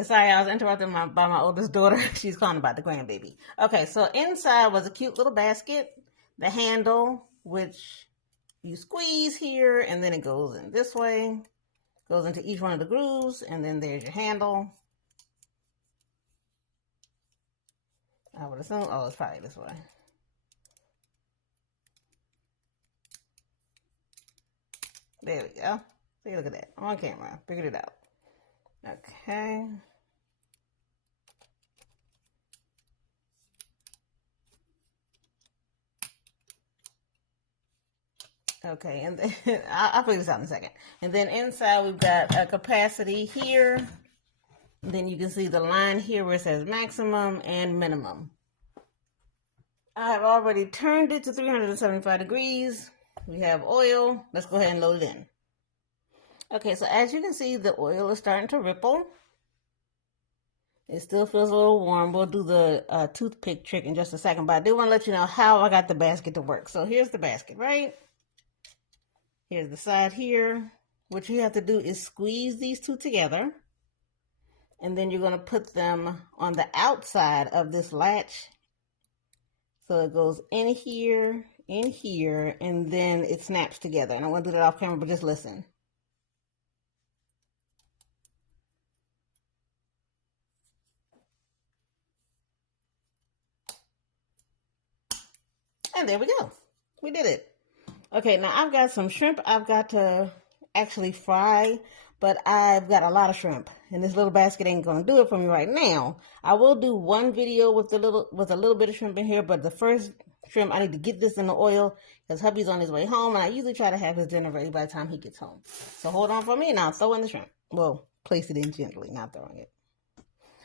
Sorry, I was interrupted by my oldest daughter. She's calling about the grandbaby. Okay, so inside was a cute little basket, the handle, which you squeeze here, and then it goes in this way, goes into each one of the grooves, and then there's your handle. I would assume, oh, it's probably this way. There we go. See, look at that. On camera. Figured it out. Okay. Okay, and then I'll figure this out in a second. And then inside we've got a capacity here. And then you can see the line here where it says maximum and minimum. I have already turned it to 375 degrees. We have oil. Let's go ahead and load it in. Okay, so as you can see, the oil is starting to ripple. It still feels a little warm. We'll do the toothpick trick in just a second, but I do want to let you know how I got the basket to work. So here's the basket, right? Here's the side here. What you have to do is squeeze these two together. And then you're going to put them on the outside of this latch. So it goes in here, and then it snaps together. And I want to do that off camera, but just listen. And there we go. We did it. Okay, now I've got some shrimp I've got to actually fry, but I've got a lot of shrimp, and this little basket ain't gonna do it for me right now. I will do one video with a little bit of shrimp in here, but the first shrimp, I need to get this in the oil because hubby's on his way home, and I usually try to have his dinner ready by the time he gets home. So hold on for me, and I'll throw in the shrimp. Well, place it in gently, not throwing it.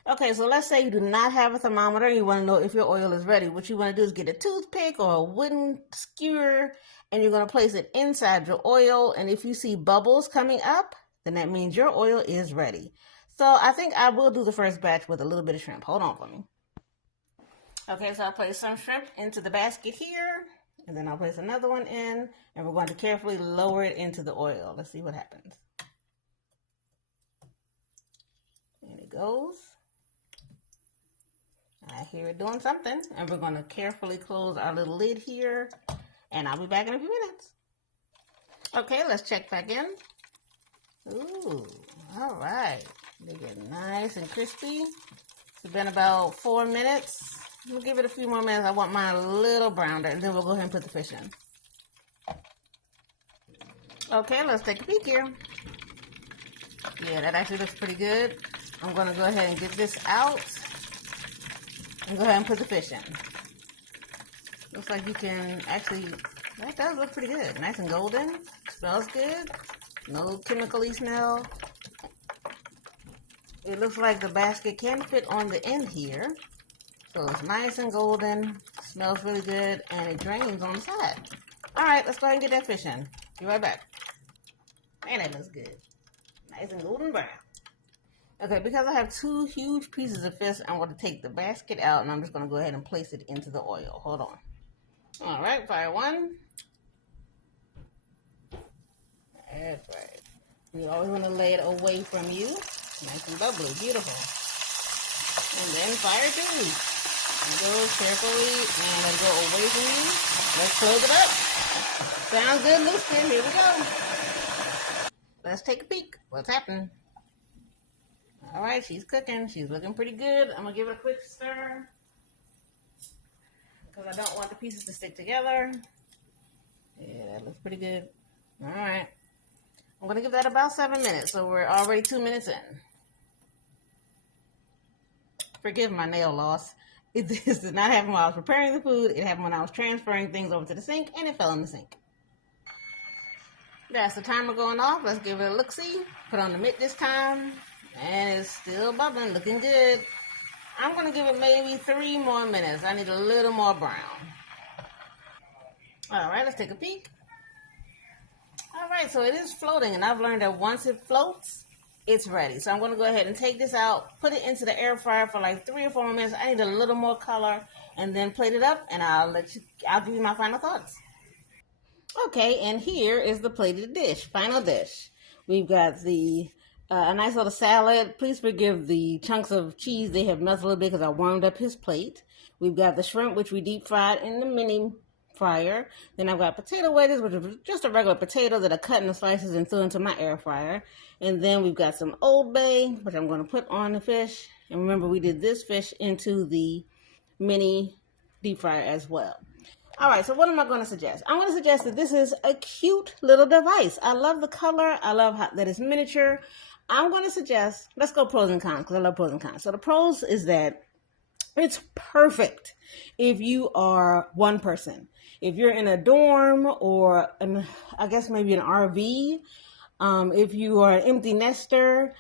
Okay, so let's say you do not have a thermometer and you want to know if your oil is ready. What you want to do is get a toothpick or a wooden skewer, and you're going to place it inside your oil. And if you see bubbles coming up, then that means your oil is ready. So I think I will do the first batch with a little bit of shrimp. Hold on for me. Okay, so I'll place some shrimp into the basket here, and then I'll place another one in, and we're going to carefully lower it into the oil. Let's see what happens. And it goes. I hear it doing something, and we're going to carefully close our little lid here, and I'll be back in a few minutes. Okay, let's check back in. Ooh, all right. They get nice and crispy. It's been about 4 minutes. We'll give it a few more minutes. I want mine a little browner, and then we'll go ahead and put the fish in. Okay, let's take a peek here. Yeah, that actually looks pretty good. I'm going to go ahead and get this out. And go ahead and put the fish in. Looks like you can actually, that does look pretty good. Nice and golden. Smells good. No chemical-y smell. It looks like the basket can fit on the end here. So it's nice and golden. Smells really good. And it drains on the side. Alright, let's go ahead and get that fish in. Be right back. Man, that looks good. Nice and golden brown. Okay, because I have 2 huge pieces of fish, I'm going to take the basket out, and I'm just going to go ahead and place it into the oil. Hold on. All right, fire 1. That's right. You always want to lay it away from you. Nice and bubbly. Beautiful. And then fire 2. And go carefully and let it go away from you. Let's close it up. Sounds good, loose skin. Here we go. Let's take a peek. What's happening? All right, she's cooking. She's looking pretty good. I'm going to give it a quick stir because I don't want the pieces to stick together. Yeah, that looks pretty good. All right. I'm going to give that about 7 minutes, so we're already 2 minutes in. Forgive my nail loss. This did not happen while I was preparing the food. It happened when I was transferring things over to the sink, and it fell in the sink. That's the timer going off. Let's give it a look-see. Put on the mitt this time. And it's still bubbling, looking good. I'm going to give it maybe 3 more minutes. I need a little more brown. All right, let's take a peek. All right, so it is floating, and I've learned that once it floats, it's ready. So I'm going to go ahead and take this out, put it into the air fryer for like 3 or 4 more minutes. I need a little more color, and then plate it up, and I'll give you my final thoughts. Okay, and here is the plated dish, final dish. We've got the A nice little salad. Please forgive the chunks of cheese. They have melted a little bit because I warmed up his plate. We've got the shrimp, which we deep fried in the mini fryer. Then I've got potato wedges, which are just a regular potato that I cut into slices and threw into my air fryer. And then we've got some Old Bay, which I'm going to put on the fish. And remember, we did this fish into the mini deep fryer as well. All right, so what am I going to suggest? I'm going to suggest that this is a cute little device. I love the color. I love that it's miniature. I'm going to suggest, let's go pros and cons, because I love pros and cons. So the pros is that it's perfect if you are one person. If you're in a dorm or I guess maybe an RV, if you are an empty nester,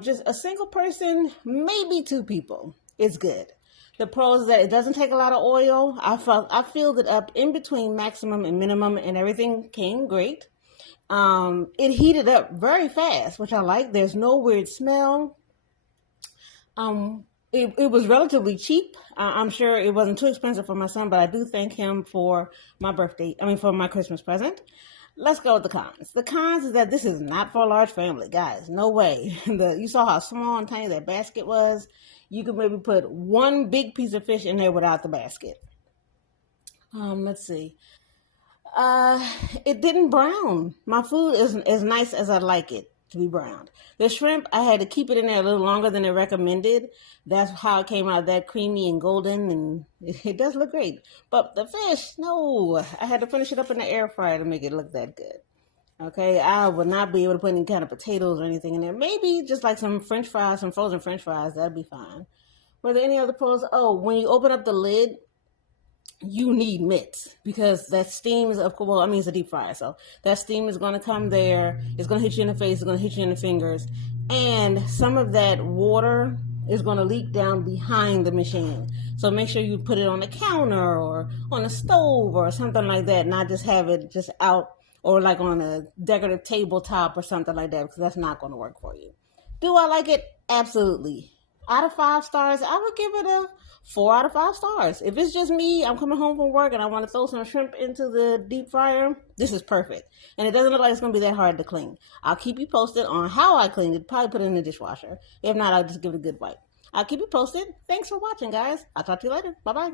just a single person, maybe two people, it's good. The pros is that it doesn't take a lot of oil. I filled it up in between maximum and minimum, and everything came great. It heated up very fast, which I like. There's no weird smell. It was relatively cheap. I'm sure it wasn't too expensive for my son, but I do thank him for for my Christmas present. Let's go with the cons. The cons is that this is not for a large family, guys. No way. You saw how small and tiny that basket was. You could maybe put one big piece of fish in there without the basket. Let's see. It didn't brown. My food is as nice as I like it to be browned. The shrimp, I had to keep it in there a little longer than they recommended. That's how it came out that creamy and golden, and it does look great. But the fish, no, I had to finish it up in the air fryer to make it look that good. Okay, I would not be able to put any kind of potatoes or anything in there. Maybe just like some french fries, some frozen french fries, that'd be fine. Were there any other pros? Oh, when you open up the lid, you need mitts because that steam is, of course, well, I mean, it's a deep fryer, so that steam is going to come there. It's going to hit you in the face. It's going to hit you in the fingers. And some of that water is going to leak down behind the machine. So make sure you put it on the counter or on a stove or something like that, not just have it just out or like on a decorative tabletop or something like that, because that's not going to work for you. Do I like it? Absolutely. Out of 5 stars, I would give it a 4 out of 5 stars. If it's just me, I'm coming home from work and I want to throw some shrimp into the deep fryer, this is perfect. And it doesn't look like it's going to be that hard to clean. I'll keep you posted on how I cleaned it. Probably put it in the dishwasher. If not, I'll just give it a good wipe. I'll keep you posted. Thanks for watching, guys. I'll talk to you later. Bye-bye.